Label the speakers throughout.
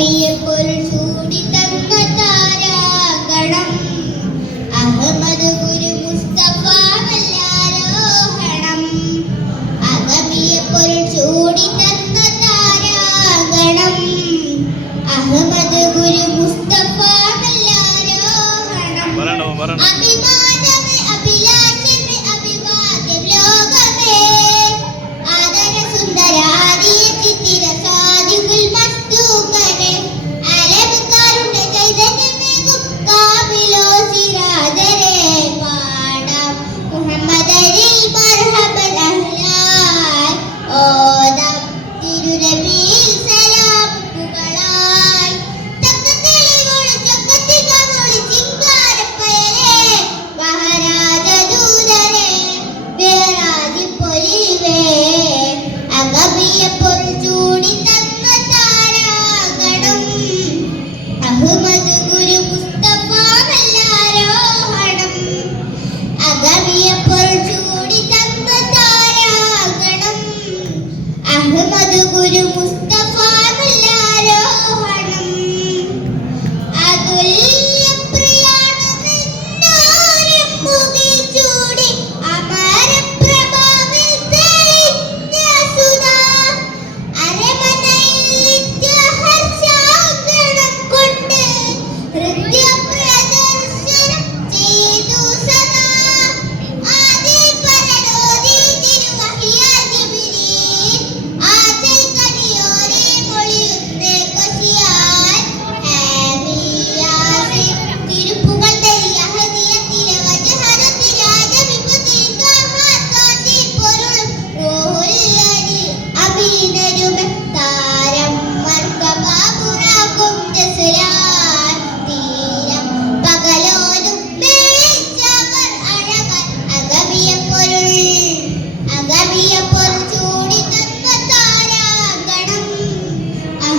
Speaker 1: നബിയെ പൊരുൾ ചൂടി തന്ന താരാകണം അഹമ്മദ് ഗുരു മുസ്തഫ വല്ലാരോഹണം അഗമിയെ പൊരുൾ ചൂടി തന്ന താരാകണം അഹമ്മദ് ഗുരു മുസ്തഫ വല്ലാരോഹണം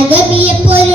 Speaker 1: അറബിയെപ്പോലെ